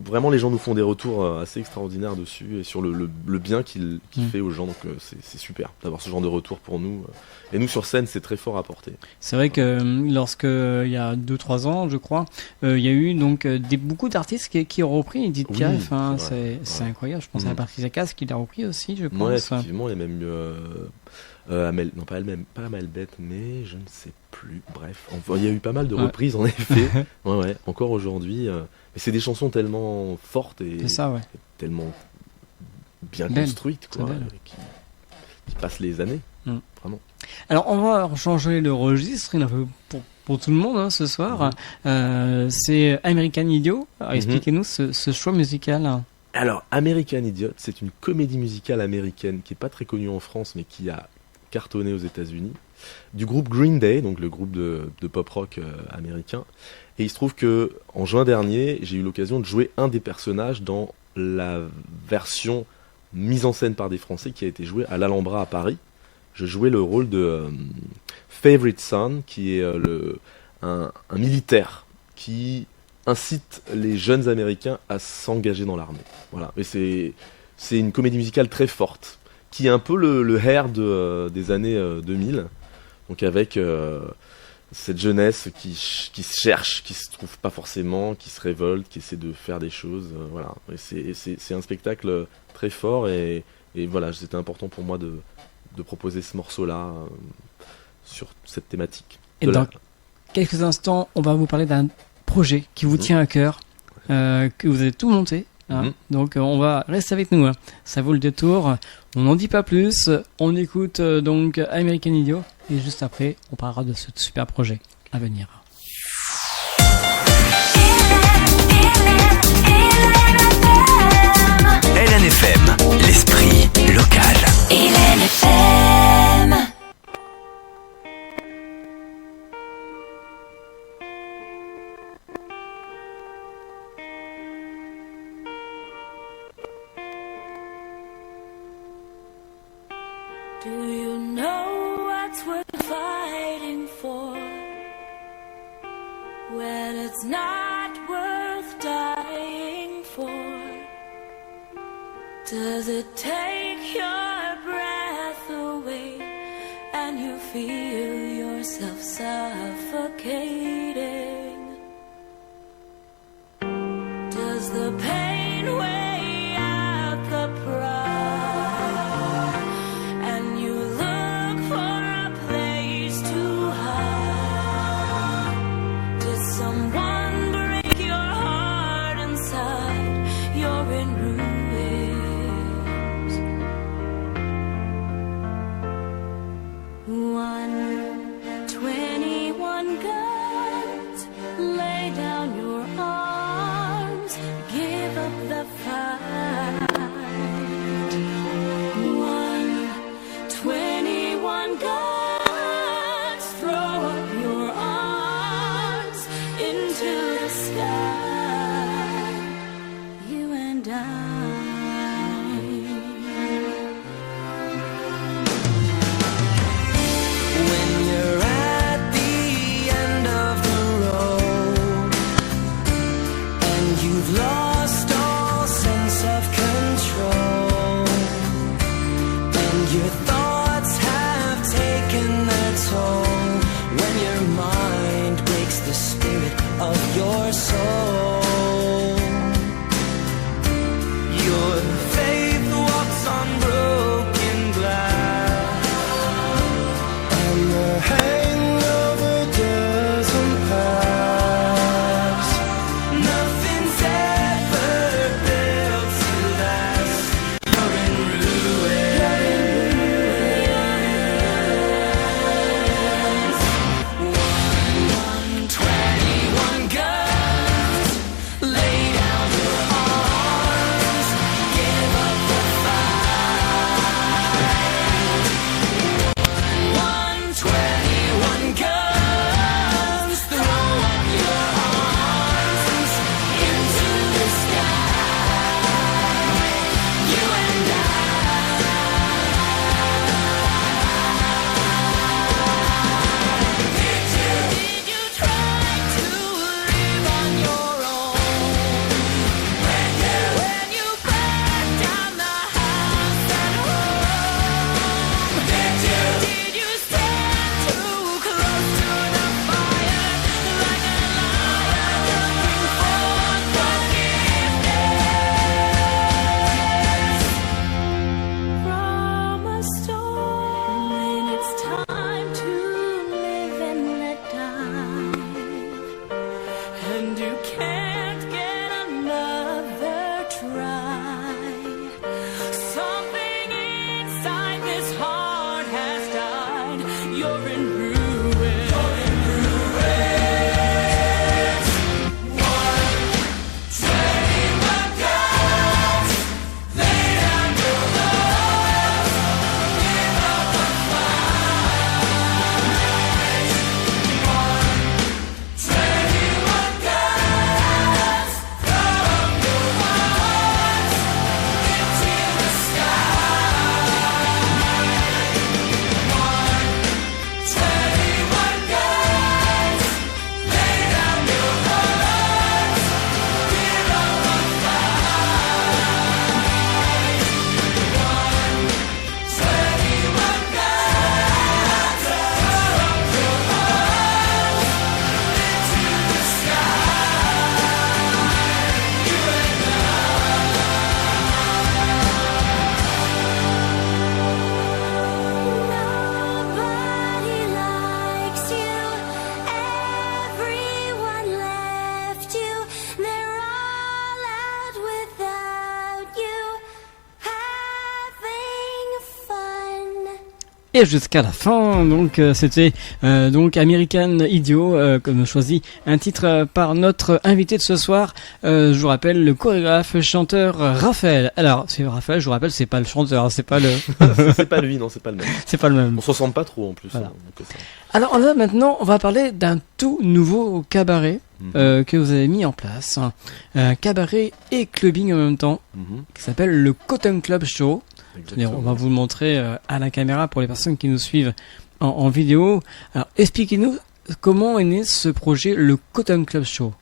vraiment, les gens nous font des retours assez extraordinaires dessus et sur le bien qu'il fait aux gens. Donc, c'est super d'avoir ce genre de retour pour nous. Et nous, sur scène, c'est très fort à porter. C'est vrai que lorsque, il y a 2-3 ans, je crois, il y a eu donc beaucoup d'artistes qui ont repris Edith Piaf. Oui, Hein, c'est vrai. incroyable. Je pense à Patricia Cass qui l'a repris aussi, je pense. Ouais, effectivement, il y a même Amel, non pas elle-même, pas Amel Bête, mais je ne sais plus. Bref, il y a eu pas mal de reprises en effet. Ouais, encore aujourd'hui. Mais c'est des chansons tellement fortes et, C'est ça, ouais. et tellement bien Belle. construites, quoi, qui passent les années. Vraiment. Alors, on va changer le registre un peu pour tout le monde hein, ce soir. C'est American Idiot. Alors, expliquez-nous ce choix musical. Alors, American Idiot, c'est une comédie musicale américaine qui est pas très connue en France, mais qui a cartonné aux États-Unis, du groupe Green Day, donc le groupe de pop-rock américain. Et il se trouve que en juin dernier, j'ai eu l'occasion de jouer un des personnages dans la version mise en scène par des Français qui a été jouée à l'Alhambra à Paris. Je jouais le rôle de Favorite Son, qui est un militaire qui incite les jeunes Américains à s'engager dans l'armée. Voilà. Et c'est une comédie musicale très forte, qui est un peu le Hair des années 2000, donc avec cette jeunesse qui se cherche, qui se trouve pas forcément, qui se révolte, qui essaie de faire des choses. Voilà. Et c'est un spectacle très fort et voilà, c'était important pour moi de proposer ce morceau-là sur cette thématique. Et dans quelques instants, on va vous parler d'un projet qui vous tient à cœur, que vous avez tout monté. Hein. Donc on va rester avec nous. Hein. Ça vaut le détour. On n'en dit pas plus. On écoute donc American Idiot et juste après, on parlera de ce super projet à venir. LNFM, l'esprit local. LNFM. Do you know what's worth fighting for when it's not worth dying for? Does it take your breath away and you feel yourself suffocating? Does the pain weigh out the pride and you look for a place to hide? Did someone break your heart inside? You're in ruins. et jusqu'à la fin. Donc c'était donc American Idiot, comme choisi un titre par notre invité de ce soir. Je vous rappelle le chorégraphe chanteur Raphaël. Alors c'est Raphaël, je vous rappelle, c'est pas le chanteur, c'est pas le C'est pas lui, non, c'est pas le même. c'est pas le même. On se ressemble pas trop en plus. Voilà. Donc, ça. Alors là maintenant, on va parler d'un tout nouveau cabaret que vous avez mis en place, un cabaret et clubbing en même temps, Mhm. qui s'appelle le Cotton Club Show. C'est-à-dire, on Exactement. va vous le montrer à la caméra pour les personnes qui nous suivent en vidéo. Alors expliquez-nous comment est né ce projet, le Cotton Club Show.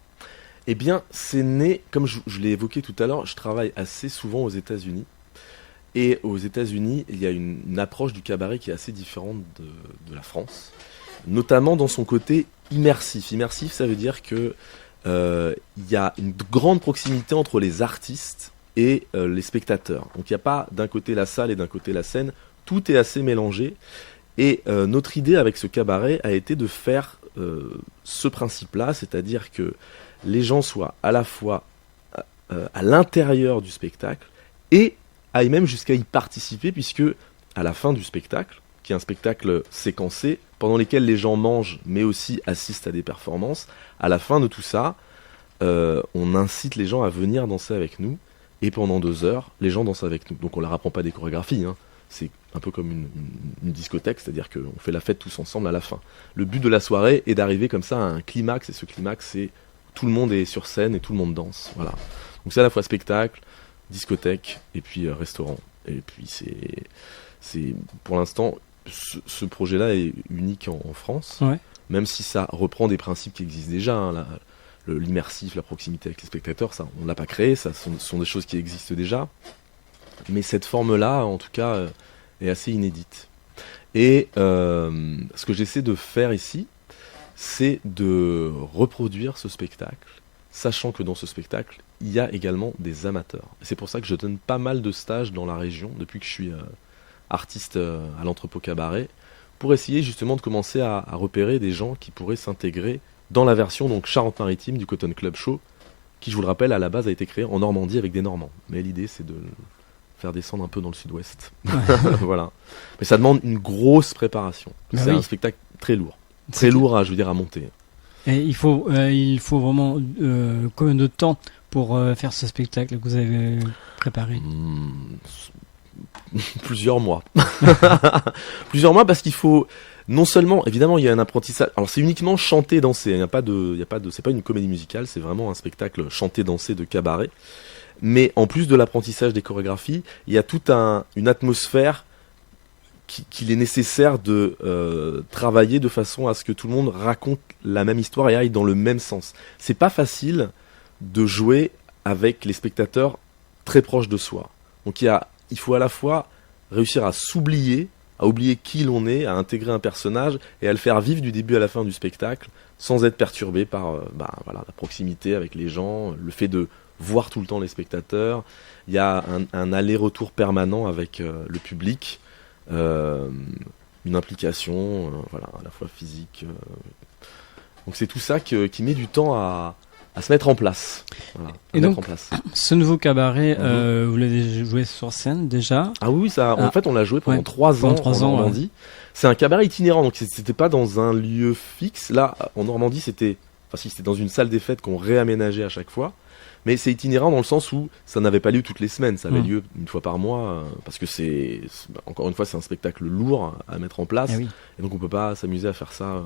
Eh bien, c'est né, comme je l'ai évoqué tout à l'heure, je travaille assez souvent aux États-Unis. Et aux États-Unis, il y a une approche du cabaret qui est assez différente de la France, notamment dans son côté immersif. Immersif, ça veut dire que il y a une grande proximité entre les artistes et les spectateurs. Donc il n'y a pas d'un côté la salle et d'un côté la scène, tout est assez mélangé. Et notre idée avec ce cabaret a été de faire ce principe-là, c'est-à-dire que les gens soient à la fois à l'intérieur du spectacle et aillent même jusqu'à y participer, puisque à la fin du spectacle, qui est un spectacle séquencé, pendant lequel les gens mangent, mais aussi assistent à des performances, à la fin de tout ça, on incite les gens à venir danser avec nous, et pendant 2 heures, les gens dansent avec nous. Donc on ne leur apprend pas des chorégraphies, hein. C'est un peu comme une discothèque, c'est-à-dire qu'on fait la fête tous ensemble à la fin. Le but de la soirée est d'arriver comme ça à un climax, et ce climax, c'est tout le monde est sur scène et tout le monde danse. Voilà. Donc c'est à la fois spectacle, discothèque et puis restaurant. Et puis c'est pour l'instant, ce projet-là est unique en France, Ouais. même si ça reprend des principes qui existent déjà, hein, l'immersif, la proximité avec les spectateurs, ça on l'a pas créé, ça sont des choses qui existent déjà. Mais cette forme-là, en tout cas, est assez inédite. Et ce que j'essaie de faire ici, c'est de reproduire ce spectacle, sachant que dans ce spectacle, il y a également des amateurs. Et c'est pour ça que je donne pas mal de stages dans la région, depuis que je suis artiste à l'entrepôt cabaret, pour essayer justement de commencer à repérer des gens qui pourraient s'intégrer dans la version donc Charente-Maritime du Cotton Club Show, qui, je vous le rappelle, à la base a été créé en Normandie avec des Normands. Mais l'idée, c'est de faire descendre un peu dans le sud-ouest. Voilà. Mais ça demande une grosse préparation. Bah C'est oui. un spectacle très lourd. Très lourd, je veux dire, à monter. Et il faut vraiment combien de temps pour faire ce spectacle que vous avez préparé? Plusieurs mois. Plusieurs mois parce qu'il faut non seulement, évidemment, il y a un apprentissage. Alors c'est uniquement chanter, danser. Il y a pas de, c'est pas une comédie musicale, c'est vraiment un spectacle chanter, danser de cabaret. Mais en plus de l'apprentissage des chorégraphies, il y a toute une atmosphère qu'il est nécessaire de travailler de façon à ce que tout le monde raconte la même histoire et aille dans le même sens. C'est pas facile de jouer avec les spectateurs très proches de soi. Donc il faut à la fois réussir à s'oublier, à oublier qui l'on est, à intégrer un personnage et à le faire vivre du début à la fin du spectacle sans être perturbé par la proximité avec les gens, le fait de voir tout le temps les spectateurs. Il y a un aller-retour permanent avec le public, une implication à la fois physique. Donc c'est tout ça qui met du temps à se mettre en place. Voilà, Et mettre donc, en place. Ce nouveau cabaret, vous l'avez joué sur scène déjà? Ah oui, ça, en fait on l'a joué pendant Ouais, 3 pendant ans 3 en ans, Normandie. C'est un cabaret itinérant, donc c'était pas dans un lieu fixe. Là, en Normandie, c'était dans une salle des fêtes qu'on réaménageait à chaque fois. Mais c'est itinérant dans le sens où ça n'avait pas lieu toutes les semaines, ça avait lieu une fois par mois, parce que encore une fois, c'est un spectacle lourd à mettre en place. Ah oui. Et donc on peut pas s'amuser à faire ça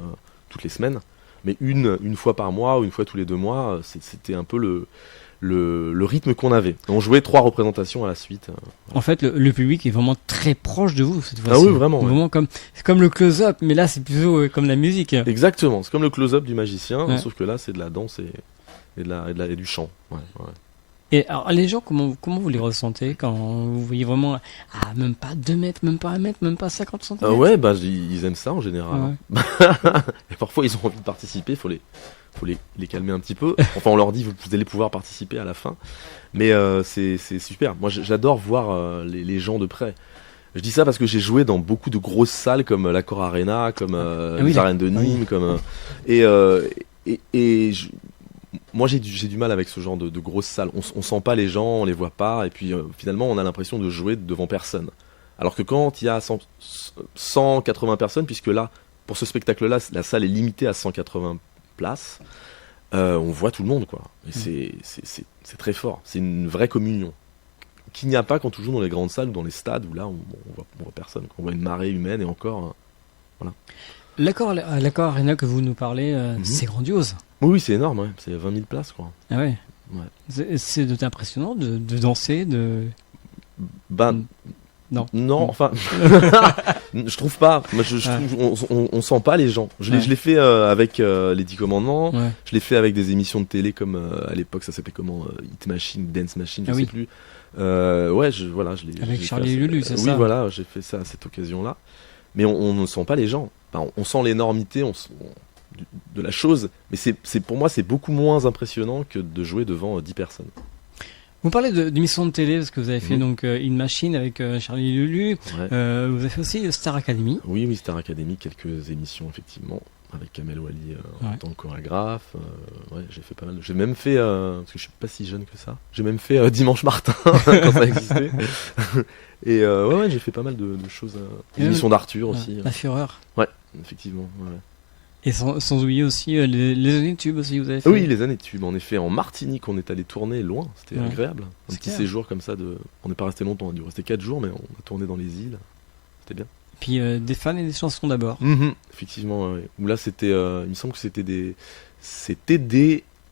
toutes les semaines. Mais une fois par mois ou une fois tous les 2 mois, c'était un peu le rythme qu'on avait. On jouait 3 représentations à la suite. En fait, le public est vraiment très proche de vous cette Ah fois-ci. oui, vraiment, ouais. Vraiment c'est comme le close-up, mais là c'est plutôt comme la musique. Exactement, c'est comme le close-up du magicien, Ouais. sauf que là c'est de la danse et du chant. Ouais. Et alors les gens, comment vous les ressentez quand vous voyez vraiment même pas 2 mètres, même pas 1 mètre, même pas 50 cm? Ouais, ils aiment ça en général. Ouais. Et parfois ils ont envie de participer, faut les calmer un petit peu. Enfin on leur dit vous allez pouvoir participer à la fin. Mais c'est super. Moi j'adore voir les gens de près. Je dis ça parce que j'ai joué dans beaucoup de grosses salles comme l'Accor Arena, comme les Arènes de Nîmes, moi j'ai du mal avec ce genre de grosses salles. On sent pas les gens, on les voit pas, et puis finalement on a l'impression de jouer devant personne. Alors que quand il y a 180 personnes, puisque là, pour ce spectacle-là, la salle est limitée à 180 places, on voit tout le monde, quoi. Et c'est très fort. C'est une vraie communion. Qu'il n'y a pas quand on joue dans les grandes salles ou dans les stades, où là, on voit personne. On voit une marée humaine et encore... voilà. L'accord Arena que vous nous parlez, c'est grandiose. Oui, c'est énorme, ouais. C'est 20 000 places, quoi. Ah ouais. Ouais. C'est impressionnant de danser, de... Ben... Non, enfin... je trouve pas. Moi, je trouve, on sent pas les gens. Je l'ai fait avec les 10 commandements. Ouais. Je l'ai fait avec des émissions de télé comme à l'époque, ça s'appelait comment Hit Machine, Dance Machine, je sais plus. Ouais, je l'ai. Avec Charlie et Lulu, c'est ça? Oui, voilà, j'ai fait ça à cette occasion-là. Mais on ne sent pas les gens. Enfin, on sent l'énormité de la chose. Mais pour moi, c'est beaucoup moins impressionnant que de jouer devant 10 personnes. Vous parlez d'émissions de télé, parce que vous avez fait donc In Machine avec Charlie et Lulu. Ouais. Vous avez fait aussi Star Academy. Oui, Star Academy, quelques émissions, effectivement. Avec Kamel Wally en tant que chorégraphe. Ouais, j'ai fait pas mal. J'ai même fait, parce que je suis pas si jeune que ça, j'ai même fait Dimanche Martin quand ça existait. Et ouais, j'ai fait pas mal de choses. L'émission d'Arthur aussi. La Fureur. Ouais, effectivement. Ouais. Et sans oublier aussi les années tubes aussi, vous avez fait. Oui, les années tubes. En effet, en Martinique, on est allé tourner loin. C'était agréable. Un petit clair. séjour comme ça. On n'est pas resté longtemps. On a dû rester 4 jours, mais on a tourné dans les îles. C'était bien. Puis des fans et des chansons d'abord. Effectivement, ouais. Où là, c'était, il me semble que c'était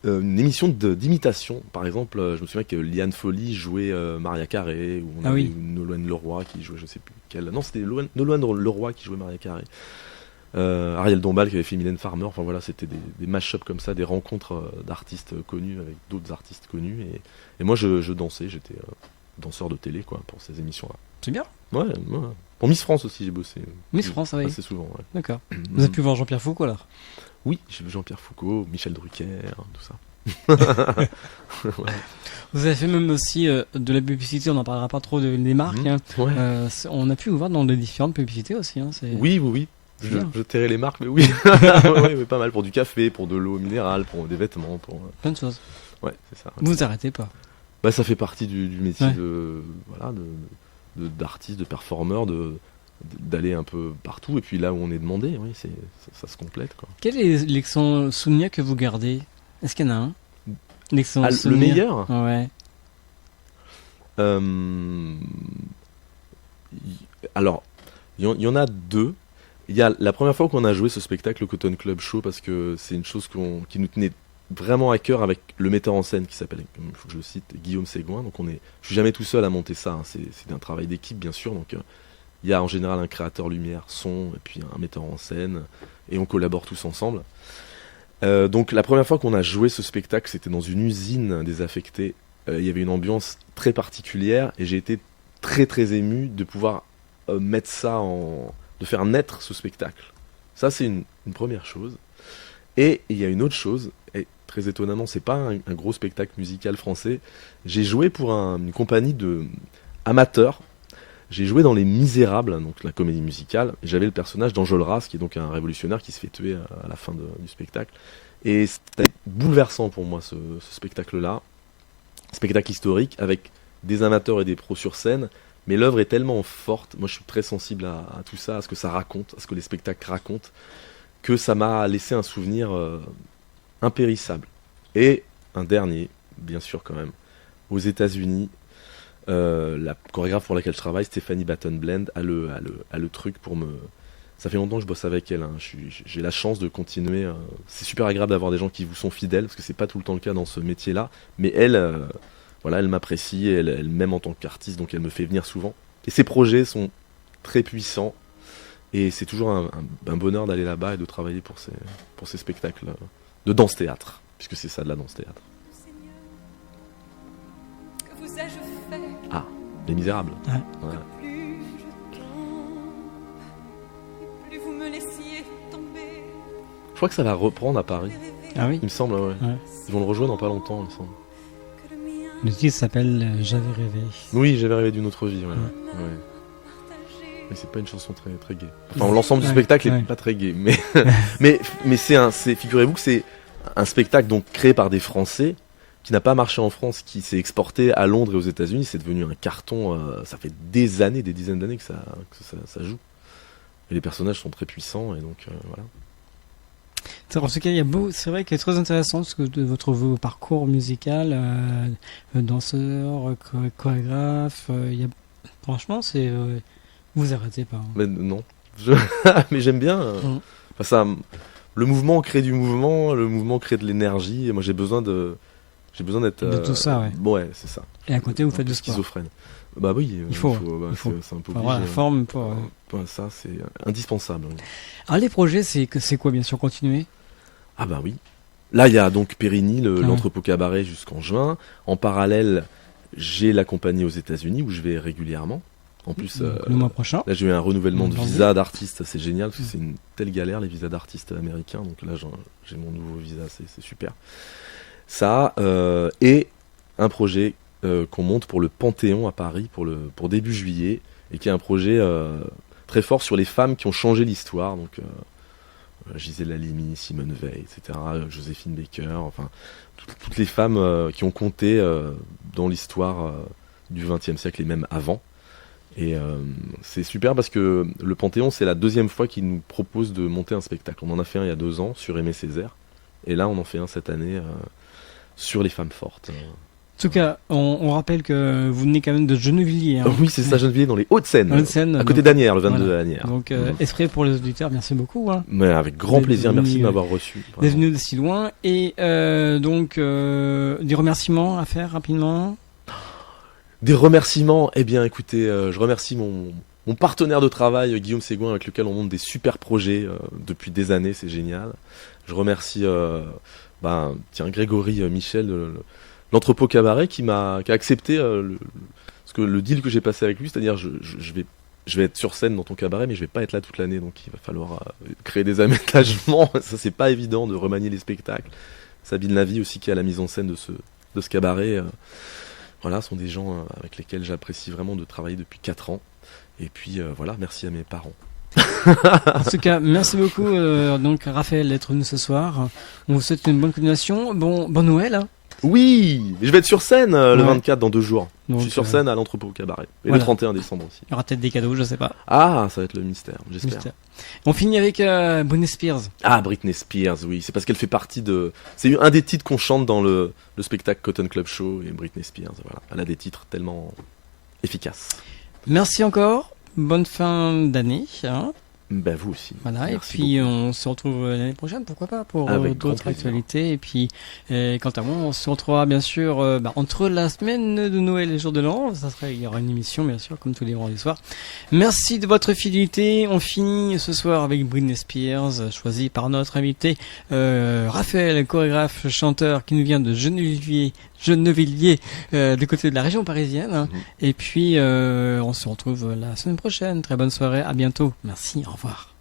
une émission d'imitation. Par exemple, je me souviens que Liane Folly jouait Maria Carré, ou on avait Nolwenn Leroy qui jouait, je sais plus quelle. Non, c'était Nolwenn Leroy qui jouait Maria Carré. Ariel Dombal qui avait fait Mylène Farmer. Enfin voilà, c'était des mash-ups comme ça, des rencontres d'artistes connus avec d'autres artistes connus. Et moi, je dansais. J'étais danseur de télé, quoi, pour ces émissions-là. C'est bien. Ouais. Pour Miss France aussi, j'ai bossé. Miss France, oui. Assez souvent, ouais. D'accord. Vous avez pu voir Jean-Pierre Foucault, alors? Oui, j'ai vu Jean-Pierre Foucault, Michel Drucker, tout ça. Ouais. Vous avez fait même aussi de la publicité, on n'en parlera pas trop des marques. Ouais. On a pu vous voir dans les différentes publicités aussi. Oui. Je tairai les marques, mais oui. Ouais, mais pas mal pour du café, pour de l'eau minérale, pour des vêtements, pour... Plein de choses. Ouais, c'est ça. Vous arrêtez pas. Bah, ça fait partie du métier d'artiste, de performeur, d'aller un peu partout. Et puis là où on est demandé, oui, ça se complète, quoi. Quel est l'excellent souvenir que vous gardez? Est-ce qu'il y en a un? L'excellent le souvenir. meilleur? Ouais. Alors, il y en a deux. Il y a la première fois qu'on a joué ce spectacle au Cotton Club Show, parce que c'est une chose qui nous tenait vraiment à cœur avec le metteur en scène qui s'appelle, il faut que je le cite, Guillaume Ségouin. Donc je suis jamais tout seul à monter ça, hein. C'est un travail d'équipe, bien sûr. Donc il y a en général un créateur lumière, son, et puis un metteur en scène, et on collabore tous ensemble. Donc la première fois qu'on a joué ce spectacle, c'était dans une usine désaffectée. Il y avait une ambiance très particulière, et j'ai été très très ému de pouvoir mettre ça de faire naître ce spectacle. Ça, c'est une première chose. Et il y a une autre chose, et très étonnamment, c'est pas un gros spectacle musical français. J'ai joué pour une compagnie amateurs. J'ai joué dans Les Misérables, donc la comédie musicale. J'avais le personnage d'Enjolras, qui est donc un révolutionnaire qui se fait tuer à la fin du spectacle. Et c'était bouleversant pour moi, ce spectacle-là. Spectacle historique, avec des amateurs et des pros sur scène. Mais l'œuvre est tellement forte, moi je suis très sensible à tout ça, à ce que ça raconte, à ce que les spectacles racontent, que ça m'a laissé un souvenir impérissable. Et un dernier, bien sûr quand même, aux États-Unis, la chorégraphe pour laquelle je travaille, Stéphanie Batten-Blend, a le truc pour me... Ça fait longtemps que je bosse avec elle, hein. J'ai la chance de continuer. C'est super agréable d'avoir des gens qui vous sont fidèles, parce que c'est pas tout le temps le cas dans ce métier-là. Mais elle... Voilà, elle m'apprécie, elle m'aime en tant qu'artiste, donc elle me fait venir souvent. Et ses projets sont très puissants, et c'est toujours un bonheur d'aller là-bas et de travailler pour ces spectacles de danse-théâtre, puisque c'est ça, de la danse-théâtre. Que vous ai-je fait? Ah, Les Misérables. Ouais. Ouais. Plus je tombe, et plus vous me laissiez tomber. Je crois que ça va reprendre à Paris, Ah oui. il me semble, ouais. Ils vont le rejoindre dans pas longtemps, il me semble. Le titre s'appelle J'avais rêvé. Oui, j'avais rêvé d'une autre vie, ouais. Mais c'est pas une chanson très, très gaie. Enfin, l'ensemble du spectacle est pas très gaie. Mais figurez-vous que c'est un spectacle donc créé par des Français, qui n'a pas marché en France, qui s'est exporté à Londres et aux États-Unis. C'est devenu un carton. Ça fait des années, des dizaines d'années que ça joue. Et les personnages sont très puissants, et donc voilà. En tout cas, c'est vrai qu'il est très intéressant ce que de votre parcours musical, danseur, chorégraphe. Franchement, c'est vous arrêtez pas. Hein. Mais non, mais j'aime bien. Enfin, ça, le mouvement crée du mouvement, le mouvement crée de l'énergie. Et moi, j'ai besoin d'être. De tout ça, ouais. Ouais, c'est ça. Et à côté, vous faites du sport. Schizophrène. Bah oui, il faut. C'est un peu avoir la forme pour. Ça, c'est indispensable. Oui. Alors les projets, c'est quoi, bien sûr, continuer. Ah bah oui. Là, il y a donc Périgny, l'entrepôt cabaret jusqu'en juin. En parallèle, j'ai la compagnie aux États-Unis où je vais régulièrement. En plus, le mois prochain. Là, j'ai eu un renouvellement de visa d'artiste, c'est génial parce que c'est une telle galère les visas d'artistes américains. Donc là, j'ai mon nouveau visa, c'est super. Ça et un projet qu'on monte pour le Panthéon à Paris pour début juillet et qui est un projet très fort sur les femmes qui ont changé l'histoire. Donc Gisèle Halimi, Simone Veil, etc. Joséphine Baker, enfin toutes les femmes qui ont compté dans l'histoire du XXe siècle et même avant. Et c'est super parce que le Panthéon, c'est la deuxième fois qu'il nous propose de monter un spectacle. On en a fait un il y a 2 ans sur Aimé Césaire, et là on en fait un cette année sur les femmes fortes. En tout cas, on rappelle que vous venez quand même de Gennevilliers. Hein. Oui, c'est ça, Gennevilliers dans les Hauts-de-Seine. À côté d'Asnières, le 22 à Asnières. Donc, esprit pour les auditeurs, merci beaucoup. Hein. Mais avec grand plaisir, merci de m'avoir reçu. D'être venu de si loin. Et donc, des remerciements à faire rapidement. Des remerciements, eh bien écoutez, je remercie mon partenaire de travail, Guillaume Ségouin, avec lequel on monte des super projets depuis des années, c'est génial. Je remercie Grégory Michel, l'entrepôt cabaret, qui a accepté le deal que j'ai passé avec lui, c'est-à-dire je vais être sur scène dans ton cabaret, mais je vais pas être là toute l'année, donc il va falloir créer des aménagements. Ça, c'est pas évident de remanier les spectacles. Sabine Lavie aussi, qui est à la mise en scène de ce cabaret. Voilà, sont des gens avec lesquels j'apprécie vraiment de travailler depuis 4 ans. Et puis voilà, merci à mes parents. En tout cas, merci beaucoup donc Raphaël d'être venu ce soir. On vous souhaite une bonne continuation. Bon Noël. Hein. Oui, je vais être sur scène le 24 dans 2 jours. Donc, je suis sur scène à l'entrepôt cabaret. Et voilà. Le 31 décembre aussi. Il y aura peut-être des cadeaux, je sais pas. Ah, ça va être le mystère, j'espère. On finit avec Britney Spears. Ah, Britney Spears, oui. C'est parce qu'elle fait partie de... C'est un des titres qu'on chante dans le spectacle Cotton Club Show. Et Britney Spears, voilà. Elle a des titres tellement efficaces. Merci encore. Bonne fin d'année. Hein. Ben vous aussi. Voilà, merci et puis beaucoup. On se retrouve l'année prochaine, pourquoi pas, pour d'autres actualités. Et puis, quant à moi, on se retrouvera bien sûr entre la semaine de Noël et les jours de l'an. Il y aura une émission, bien sûr, comme tous les vendredis soirs. Merci de votre fidélité. On finit ce soir avec Britney Spears, choisi par notre invité Raphaël, chorégraphe, chanteur, qui nous vient de Gennevilliers, du côté de la région parisienne. Hein. Et puis, on se retrouve la semaine prochaine. Très bonne soirée, à bientôt. Merci, au revoir.